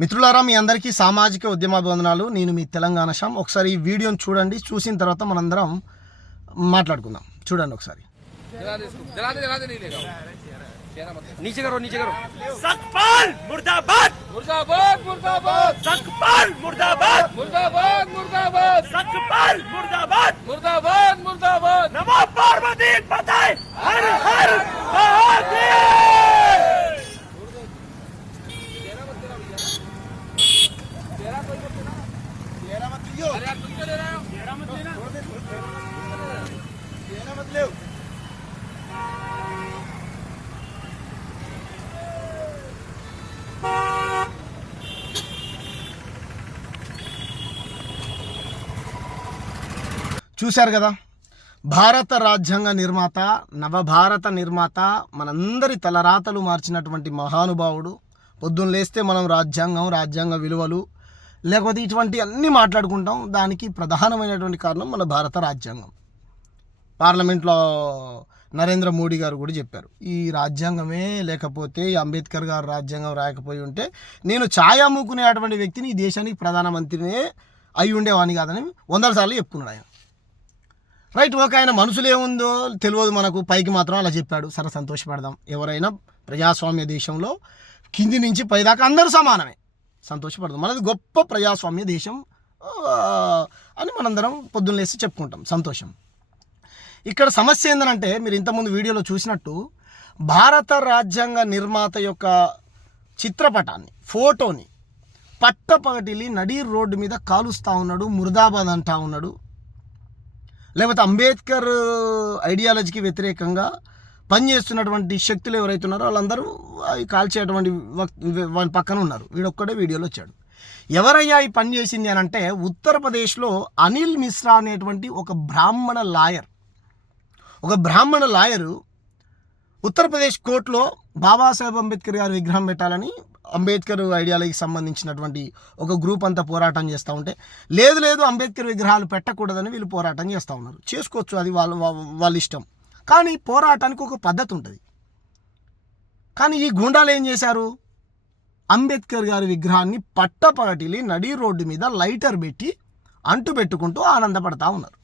మిత్రులారా, మీ అందరికీ సామాజిక ఉద్యమాభివందనాలు. నేను మీ తెలంగాణ శ్యామ్. ఒకసారి ఈ వీడియోని చూడండి. చూసిన తర్వాత మనందరం మాట్లాడుకుందాం. చూడండి ఒకసారి. नीचे करो सकपाल मुर्दाबाद मुर्दाबाद मुर्दाबाद सकपाल मुर्दाबाद मुर्दाबाद मुर्दाबाद सकपाल मुर्दाबाद मुर्दाबाद मुर्दाबाद नमो पार्वती पताय हर हर महादेव। చూశారు కదా, భారత రాజ్యాంగ నిర్మాత, నవభారత నిర్మాత, మనందరి తలరాతలు మార్చినటువంటి మహానుభావుడు. పొద్దున్న లేస్తే మనం రాజ్యాంగ విలువలు లేకపోతే ఇటువంటి అన్నీ మాట్లాడుకుంటాం. దానికి ప్రధానమైనటువంటి కారణం మన భారత రాజ్యాంగం. పార్లమెంట్లో నరేంద్ర మోడీ గారు కూడా చెప్పారు, ఈ రాజ్యాంగమే లేకపోతే అంబేద్కర్ గారు రాజ్యాంగం రాయకపోయి ఉంటే నేను ఛాయ్ అమ్ముకునేటువంటి వ్యక్తిని ఈ దేశానికి ప్రధానమంత్రినే అయి ఉండేవాని కాదని 100 సార్లు చెప్పుకున్నాడు ఆయన. రైట్, ఓకే, ఆయన మనసులో ఏముందో తెలియదు మనకు, పైకి మాత్రం అలా చెప్పాడు. సరే, సంతోషపడదాం. ఎవరైనా ప్రజాస్వామ్య దేశంలో కింది నుంచి పైదాకా అందరూ సమానమే, సంతోషపడదాం. మనది గొప్ప ప్రజాస్వామ్య దేశం అని మనందరం పొద్దున్న లేసి చెప్పుకుంటాం, సంతోషం. ఇక్కడ సమస్య ఏంటంటే, మీరు ఇంతకుముందు వీడియోలో చూసినట్టు భారత రాజ్యాంగ నిర్మాత యొక్క చిత్రపటాన్ని, ఫోటోని పట్టపగటిలి నడి రోడ్డు మీద కాలుస్తూ ఉన్నాడు, ముర్దాబాద్ అంటా ఉన్నాడు. లేకపోతే అంబేద్కర్ ఐడియాలజీకి వ్యతిరేకంగా పనిచేస్తున్నటువంటి శక్తులు ఎవరైతే ఉన్నారో వాళ్ళందరూ కాల్చేటువంటి వాని పక్కన ఉన్నారు. వీడొక్కడే వీడియోలో వచ్చాడు. ఎవరయ్యా ఈ పని చేసింది అని అంటే, ఉత్తరప్రదేశ్లో అనిల్ మిశ్రా అనేటువంటి ఒక బ్రాహ్మణ లాయరు ఉత్తరప్రదేశ్ కోర్టులో బాబాసాహెబ్ అంబేద్కర్ గారి విగ్రహం పెట్టాలని అంబేద్కర్ ఐడియాలజీకి సంబంధించినటువంటి ఒక గ్రూప్ అంతా పోరాటం చేస్తూ ఉంటే, లేదు అంబేద్కర్ విగ్రహాలు పెట్టకూడదని వీళ్ళు పోరాటం చేస్తూ ఉన్నారు. చేసుకోవచ్చు, అది వాళ్ళ ఇష్టం. కానీ పోరాటానికి ఒక పద్ధతి ఉంటుంది. కానీ ఈ గుండాలు ఏం చేశారు, అంబేద్కర్ గారి విగ్రహాన్ని పట్టపగటిలి నడి రోడ్డు మీద లైటర్ పెట్టి అంటు పెట్టుకుంటూ ఆనందపడతా ఉన్నారు.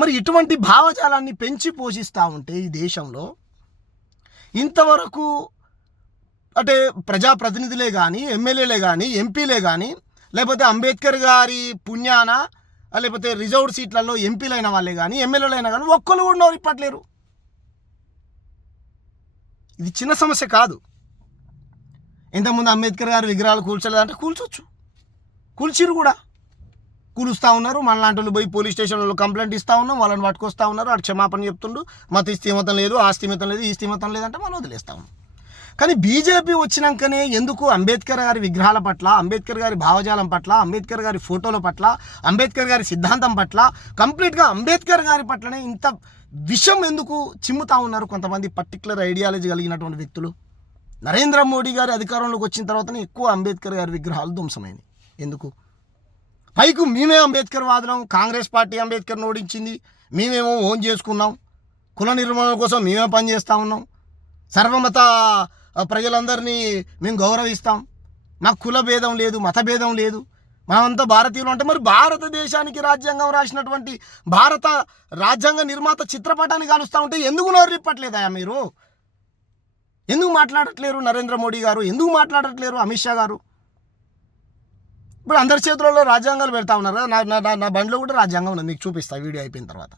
మరి ఇటువంటి భావజాలాన్ని పెంచి పోషిస్తూ ఉంటే ఈ దేశంలో ఇంతవరకు అంటే ప్రజాప్రతినిధులే కానీ, ఎమ్మెల్యేలే కానీ, ఎంపీలే కానీ, లేకపోతే అంబేద్కర్ గారి పుణ్యాన లేకపోతే రిజర్వ్డ్ సీట్లలో ఎంపీలైన వాళ్ళే కానీ, ఎమ్మెల్యేలైనా కానీ ఒక్కరు కూడా నోరు ఇప్పట్లేరు. ఇది చిన్న సమస్య కాదు. ఇంతకుముందు అంబేద్కర్ గారి విగ్రహాలు కూల్చలేదంటే కూల్చొచ్చు, కూల్చిరు కూడా, కూలుస్తూ ఉన్నారు. మనలాంటి వాళ్ళు పోయి పోలీస్ స్టేషన్లో కంప్లైంట్ ఇస్తూ ఉన్నాం, వాళ్ళని పట్టుకొస్తూ ఉన్నారు. అటు క్షమాపణ చెప్తుండు, మత స్థిమతం లేదు, ఆ స్థిమతం లేదు, ఈ స్థిమతం లేదంటే మనం వదిలేస్తూ ఉన్నాం. కానీ బీజేపీ వచ్చినాకనే ఎందుకు అంబేద్కర్ గారి విగ్రహాల పట్ల, అంబేద్కర్ గారి భావజాలం పట్ల, అంబేద్కర్ గారి ఫోటోల పట్ల, అంబేద్కర్ గారి సిద్ధాంతం పట్ల, కంప్లీట్గా అంబేద్కర్ గారి పట్లనే ఇంత విషం ఎందుకు చిమ్ముతా ఉన్నారు కొంతమంది పర్టికులర్ ఐడియాలజీ కలిగినటువంటి వ్యక్తులు? నరేంద్ర మోడీ గారి అధికారంలోకి వచ్చిన తర్వాతనే ఎక్కువ అంబేద్కర్ గారి విగ్రహాలు ధ్వంసమైనవి. ఎందుకు? పైకు మేమే అంబేద్కర్ వాదులం, కాంగ్రెస్ పార్టీ అంబేద్కర్ని ఓడించింది, మేమేమో ఓన్ చేసుకున్నాం, కుల నిర్మాణం కోసం మేమే పనిచేస్తూ ఉన్నాం, సర్వమత ప్రజలందరినీ మేము గౌరవిస్తాం, మాకు కుల భేదం లేదు, మత భేదం లేదు, మనమంతా భారతీయులు అంటే, మరి భారతదేశానికి రాజ్యాంగం రాసినటువంటి భారత రాజ్యాంగ నిర్మాత చిత్రపటాన్ని కాలుస్తూ ఉంటే ఎందుకు నోరు రిప్పట్లేదా మీరు? ఎందుకు మాట్లాడట్లేరు నరేంద్ర మోడీ గారు? ఎందుకు మాట్లాడట్లేరు అమిత్ షా గారు? ఇప్పుడు అందరి చేతులలో రాజ్యాంగాలు పెడతా ఉన్నారు కదా. నా బండిలో కూడా రాజ్యాంగం ఉంది, మీకు చూపిస్తా వీడియో అయిపోయిన తర్వాత.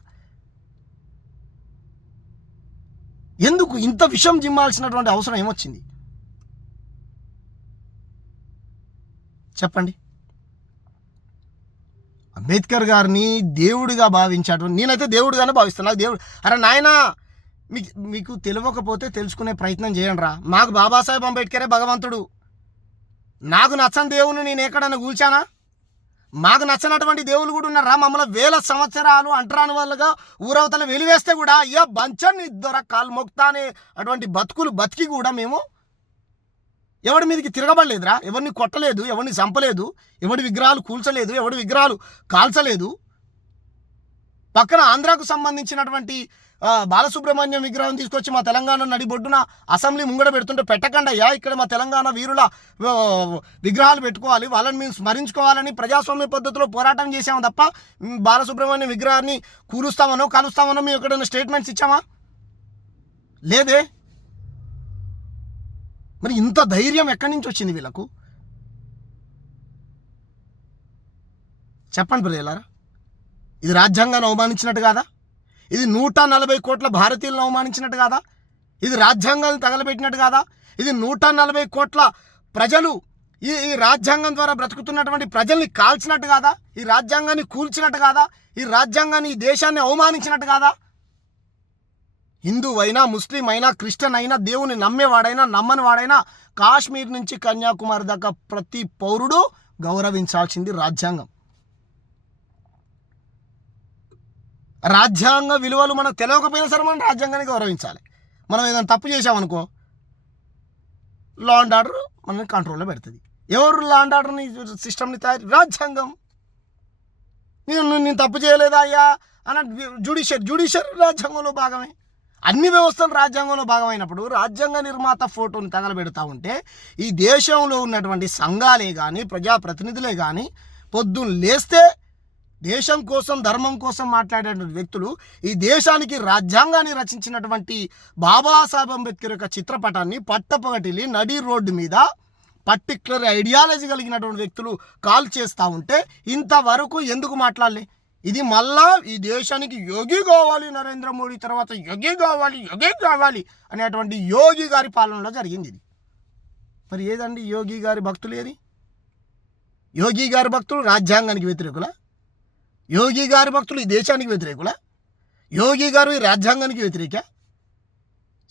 ఎందుకు ఇంత విషం జిమ్మాల్సినటువంటి అవసరం ఏమొచ్చింది చెప్పండి? అంబేద్కర్ గారిని దేవుడిగా భావించేటువంటి, నేనైతే దేవుడిగానే భావిస్తాను. నాకు దేవుడు, అరే నాయనా, మీకు తెలియకపోతే తెలుసుకునే ప్రయత్నం చేయండి రా. మాకు బాబాసాహెబ్ అంబేద్కరే భగవంతుడు. నాకు నచ్చని దేవుని నేను ఎక్కడన్నా కూల్చానా? మాకు నచ్చినటువంటి దేవుళ్ళు కూడా ఉన్నారా? మమ్మల్ని 1000 సంవత్సరాలు అంటరాని వాళ్ళుగా ఊరవతల వెలివేస్తే కూడా అయ్యా బంచని ఇద్దర కాలు మొక్తానే అటువంటి బతుకులు బతికి కూడా మేము ఎవడి మీదకి తిరగబడలేదురా, ఎవరిని కొట్టలేదు, ఎవరిని చంపలేదు, ఎవడి విగ్రహాలు కూల్చలేదు, ఎవడి విగ్రహాలు కాల్చలేదు. పక్కన ఆంధ్రాకు సంబంధించినటువంటి బాలసుబ్రహ్మణ్యం విగ్రహం తీసుకొచ్చి మా తెలంగాణ నడిబొడ్డున అసెంబ్లీ ముంగడ పెడుతుంటే పెట్టకండి అయ్యా, ఇక్కడ మా తెలంగాణ వీరుల విగ్రహాలు పెట్టుకోవాలి, వాళ్ళని మేము స్మరించుకోవాలని ప్రజాస్వామ్య పద్ధతిలో పోరాటం చేసాము తప్ప బాలసుబ్రహ్మణ్యం విగ్రహాన్ని కూలుస్తామనో కాలుస్తామనో మేము ఎక్కడైనా స్టేట్మెంట్స్ ఇచ్చామా? లేదే. మరి ఇంత ధైర్యం ఎక్కడి నుంచి వచ్చింది వీళ్ళకు? చెప్పండి ప్రజలారా, ఇది రాజ్యాంగాన్ని అవమానించినట్టు కాదా? ఇది 140 కోట్ల భారతీయులను అవమానించినట్టు కాదా? ఇది రాజ్యాంగాన్ని తగలబెట్టినట్టు కాదా? ఇది 140 కోట్ల ప్రజలు ఈ రాజ్యాంగం ద్వారా బ్రతుకుతున్నటువంటి ప్రజల్ని కాల్చినట్టు కాదా? ఈ రాజ్యాంగాన్ని కూల్చినట్టు కాదా? ఈ రాజ్యాంగాన్ని, ఈ దేశాన్ని అవమానించినట్టు కాదా? హిందూ అయినా, ముస్లిం అయినా, క్రిస్టియన్ అయినా, దేవుని నమ్మేవాడైనా నమ్మని వాడైనా కాశ్మీర్ నుంచి కన్యాకుమారి దాకా ప్రతి పౌరుడు గౌరవించాల్సింది రాజ్యాంగం. రాజ్యాంగ విలువలు మనకు తెలియకపోయినా సరే మనం రాజ్యాంగాన్ని గౌరవించాలి. మనం ఏదైనా తప్పు చేసామనుకో లా అండ్ ఆర్డర్ మనల్ని కంట్రోల్లో పెడుతుంది. ఎవరు లా అండ్ ఆర్డర్ని సిస్టమ్ని రాజ్యాంగం. నేను తప్పు చేయలేదా అయ్యా అన్న జ్యుడిషియరీ రాజ్యాంగంలో భాగమే. అన్ని వ్యవస్థలు రాజ్యాంగంలో భాగమైనప్పుడు రాజ్యాంగ నిర్మాత ఫోటోని తగలబెడతా ఉంటే ఈ దేశంలో ఉన్నటువంటి సంఘాలే కానీ, ప్రజాప్రతినిధులే కానీ పొద్దున్న లేస్తే దేశం కోసం, ధర్మం కోసం మాట్లాడేటువంటి వ్యక్తులు ఈ దేశానికి రాజ్యాంగాన్ని రచించినటువంటి బాబాసాహెబ్ అంబేద్కర్ యొక్క చిత్రపటాన్ని పట్టపగటిలి నడి రోడ్డు మీద పర్టిక్యులర్ ఐడియాలజీ కలిగినటువంటి వ్యక్తులు కాల్ చేస్తూ ఉంటే ఇంతవరకు ఎందుకు మాట్లాడలే? ఇది మళ్ళా ఈ దేశానికి యోగి కావాలి, నరేంద్ర మోడీ తర్వాత యోగి కావాలి అనేటువంటి యోగి గారి పాలనలో జరిగింది ఇది. మరి ఏదండి యోగి గారి భక్తులు? ఏది యోగి గారి భక్తులు రాజ్యాంగానికి వ్యతిరేకులా? యోగి గారి భక్తులు ఈ దేశానికి వ్యతిరేకులా? యోగి గారు ఈ రాజ్యాంగానికి వ్యతిరేక?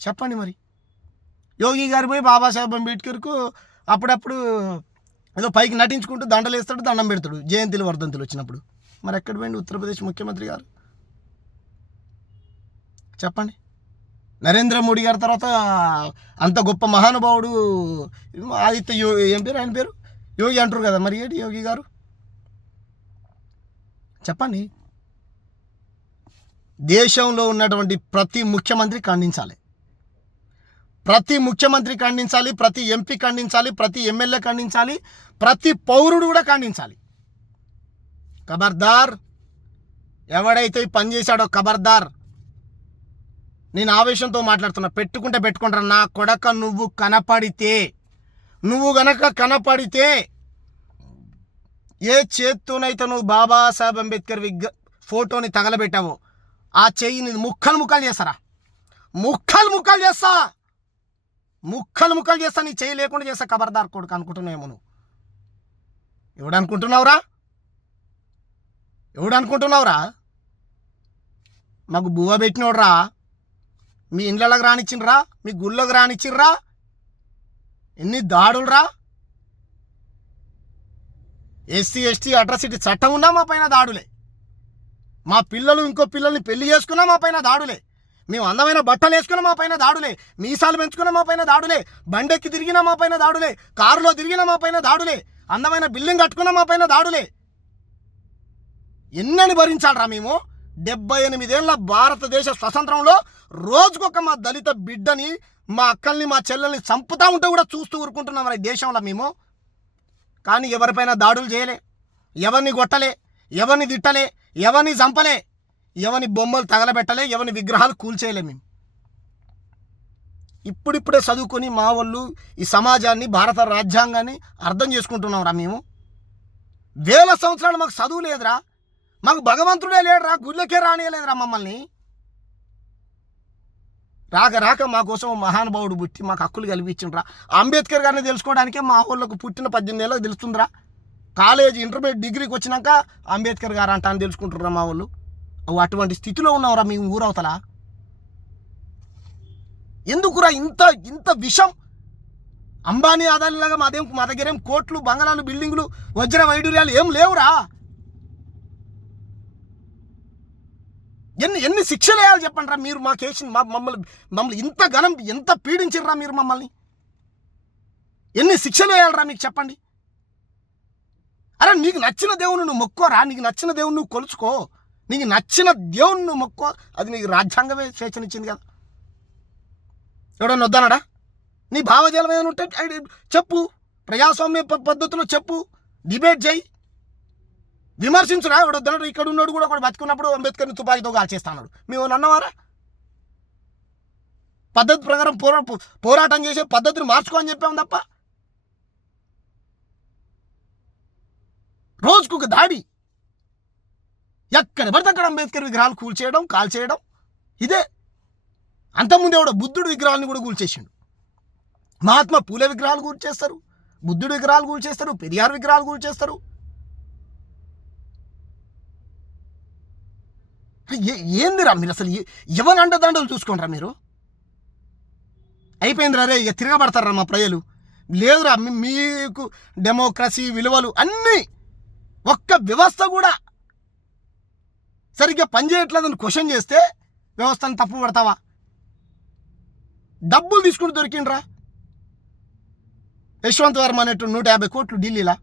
చెప్పండి. మరి యోగి గారు పోయి బాబాసాహెబ్ అంబేద్కర్కు అప్పుడప్పుడు ఏదో పైకి నటించుకుంటూ దండలు వేస్తాడు, దండం పెడతాడు జయంతిలు వర్ధంతులు వచ్చినప్పుడు. మరి ఎక్కడ పోయింది ఉత్తరప్రదేశ్ ముఖ్యమంత్రి గారు? చెప్పండి. నరేంద్ర మోడీ గారి తర్వాత అంత గొప్ప మహానుభావుడు ఆదిత్య ఏం పేరు ఆయన పేరు? యోగి అంటారు కదా, మరి ఏంటి యోగి గారు? చెప్పండి. దేశంలో ఉన్నటువంటి ప్రతి ముఖ్యమంత్రి ఖండించాలి, ప్రతి ముఖ్యమంత్రి ఖండించాలి, ప్రతి ఎంపీ ఖండించాలి, ప్రతి ఎమ్మెల్యే ఖండించాలి, ప్రతి పౌరుడు కూడా ఖండించాలి. ఖబర్దార్, ఎవడైతే పని చేశాడో ఖబర్దార్. నేను ఆవేశంతో మాట్లాడుతున్నా, పెట్టుకుంటారా నా కొడక. నువ్వు గనక కనపడితే ఏ చేత్తోనైతే నువ్వు బాబాసాహెబ్ అంబేద్కర్ ఫోటోని తగలబెట్టావో ఆ చెయ్యిని ముక్కలు చేస్తారా? ముక్కలు చేస్తా. నీ చెయ్యి లేకుండా చేస్తా. ఖబర్దార్ కొడుకు అనుకుంటున్నావేమో నువ్వు. ఎవడనుకుంటున్నావురా? మాకు బువ్వ పెట్టినోడ్రా. మీ ఇండ్లకి రానిచ్చిండ్రా, మీ గుళ్ళకి రానిచ్చిండ్రా. ఎన్ని దాడులురా! ఎస్సీ ఎస్టీ అట్రాసిటీ చట్టం ఉన్నా మా పైన దాడులే. మా పిల్లలు ఇంకో పిల్లల్ని పెళ్లి చేసుకున్నా మా పైన దాడులే. మేము అందమైన బట్టలు వేసుకున్నా మా పైన దాడులే. మీసాలు పెంచుకున్నా మా పైన దాడులే. బండెక్కి తిరిగినా మా పైన దాడులే. కారులో తిరిగినా మా పైన దాడులే. అందమైన బిల్డింగ్ కట్టుకున్నా మా పైన దాడులే. ఎన్నని భరించాలరా మేము? 78 ఏళ్ళ భారతదేశ స్వతంత్రంలో రోజుకొక మా దళిత బిడ్డని, మా అక్కల్ని, మా చెల్లెల్ని చంపుతూ ఉంటే కూడా చూస్తూ ఊరుకుంటున్నాం మరి దేశంలో మేము. కానీ ఎవరిపైన దాడులు చేయలే, ఎవరిని కొట్టలే, ఎవరిని తిట్టలే, ఎవరిని చంపలే, ఎవరిని బొమ్మలు తగలబెట్టలే, ఎవరిని విగ్రహాలు కూల్చేయలే. మేము ఇప్పుడిప్పుడే చదువుకొని మా వాళ్ళు ఈ సమాజాన్ని, భారత రాజ్యాంగాన్ని అర్థం చేసుకుంటున్నాం రా. మేము 1000 సంవత్సరాలు మాకు చదువు లేదురా, మాకు భగవంతుడే లేడురా, గుళ్ళకే రానియలేదురా మమ్మల్ని. రాక మా కోసం మహానుభావుడు పుట్టి మాకు హక్కులు కల్పించిండ్రా. అంబేద్కర్ గారిని తెలుసుకోవడానికే మా వాళ్ళకు పుట్టిన 18 ఏళ్ళకి తెలుస్తుందిరా. కాలేజ్, ఇంటర్మీడియట్, డిగ్రీకి వచ్చినాక అంబేద్కర్ గారు అంట అని తెలుసుకుంటుర్రా మా వాళ్ళు. అటువంటి స్థితిలో ఉన్నావురా మేము ఊరవతల. ఎందుకురా ఇంత విషం? అంబానీ ఆదానిలాగా మా దగ్గర ఏం కోట్లు, బంగళాలు, బిల్డింగులు, వజ్ర వైడూర్యాలు ఏం లేవురా. ఎన్ని శిక్షలు వేయాలి చెప్పండి రా మీరు? మాకేసి మమ్మల్ని ఇంత ఘనం, ఎంత పీడించిర్రా మీరు మమ్మల్ని? ఎన్ని శిక్షలు వేయాలరా మీకు చెప్పండి? అరే నీకు నచ్చిన దేవుని నువ్వు మొక్కోరా, నీకు నచ్చిన దేవుని నువ్వు కొలుచుకో. నీకు నచ్చిన దేవుణ్ణి మొక్కో, అది నీకు రాజ్యాంగమే స్వేచ్ఛనిచ్చింది కదా. ఎవడన్నా వద్దన్నాడా? నీ భావజాలం ఏమైనా ఉంటే చెప్పు, ప్రజాస్వామ్య పద్ధతిలో చెప్పు, డిబేట్ చేయి, విమర్శించురా. ఎవడు వద్దన్నాడు? ఇక్కడ ఉన్నాడు కూడా ఒకడు బతుకున్నప్పుడు అంబేద్కర్ని తుపాకీతో కాల్చేస్తాడు. మేము అన్నవారా? పద్ధతి ప్రకారం పోరాటం చేసే పద్ధతిని మార్చుకో అని చెప్పాము తప్ప రోజుకు ఒక దాడి, ఎక్కడ పడితే అక్కడ అంబేద్కర్ విగ్రహాలు కూల్చేయడం, కాల్చేయడం. ఇదే అంతకుముందు ఎవడో బుద్ధుడు విగ్రహాలను కూడా కూల్చేసిండు. మహాత్మా పూలే విగ్రహాలు కూల్చేస్తారు, బుద్ధుడు విగ్రహాలు కూల్చేస్తారు, పెరియార్ విగ్రహాలు కూల్చేస్తారు. ఏందిరా మీరు అసలు ఎవరి అండదండలు చూసుకోండిరా మీరు. అయిపోయిందిరా రే, ఇక తిరగబడతారా మా ప్రజలు. లేదురా మీకు డెమోక్రసీ విలువలు అన్నీ, ఒక్క వ్యవస్థ కూడా సరిగ్గా పనిచేయట్లేదని క్వశ్చన్ చేస్తే వ్యవస్థను తప్పు పడతావా? డబ్బులు తీసుకుని దొరికిండ్రా యశ్వంత్ వర్మ అనేట్టు 150 కోట్లు ఢిల్లీలా.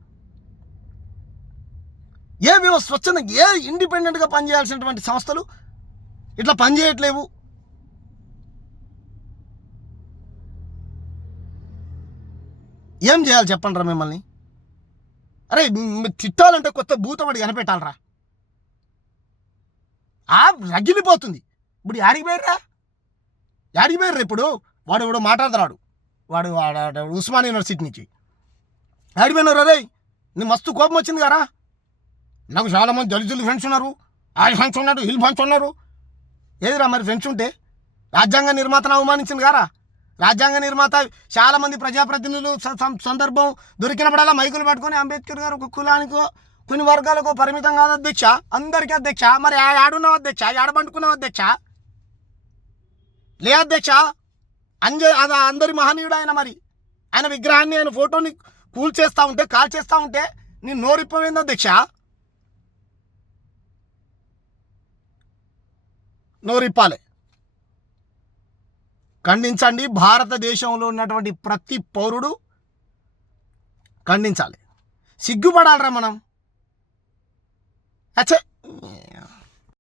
ఏ వ్యవస్థ స్వచ్ఛందంగా, ఏ ఇండిపెండెంట్గా పనిచేయాల్సినటువంటి సంస్థలు ఇట్లా పనిచేయట్లేవు. ఏం చేయాలి చెప్పండి రా మిమ్మల్ని? అరే తిట్టాలంటే కొత్త భూతమడి కనిపెట్టాలరా. రగిలిపోతుంది. ఇప్పుడు యాడికి పోయిర్రా? ఇప్పుడు వాడు ఎవడో మాట్లాడుతున్నాడు, వాడు ఉస్మాన్ యూనివర్సిటీ నుంచి. యాడికి పోయినారు రే? నీ మస్తు కోపం వచ్చింది కదా. నాకు చాలామంది దళితులు ఫ్రెండ్స్ ఉన్నారు, వాళ్ళు ఫ్రెండ్స్ ఉన్నారు, వీళ్ళు ఫ్రెండ్స్ ఉన్నారు. ఏదిరా మరి ఫ్రెండ్స్ ఉంటే? రాజ్యాంగ నిర్మాతను అవమానించింది కారా? రాజ్యాంగ నిర్మాత చాలామంది ప్రజాప్రతినిధులు సందర్భం దొరికినప్పుడల్లా మైకులు పట్టుకొని అంబేద్కర్ గారు ఒక కులానికో కొన్ని వర్గాలకు పరిమితం కాదు అధ్యక్ష, అందరికీ అధ్యక్ష. మరి ఆడున్నావు అధ్యక్ష, ఆడబండుకున్నావు అధ్యక్ష, లే అధ్యక్ష. అది అందరి మహనీయుడు ఆయన. మరి ఆయన విగ్రహాన్ని, ఆయన ఫోటోని కూల్చేస్తూ ఉంటే, కాల్ చేస్తూ ఉంటే నేను నోరిప్పమైంది అధ్యక్ష. నోరిప్పాలి. ఖండించండి. భారతదేశంలో ఉన్నటువంటి ప్రతి పౌరుడు ఖండించాలి. సిగ్గుపడాలరా మనం. అచ్చే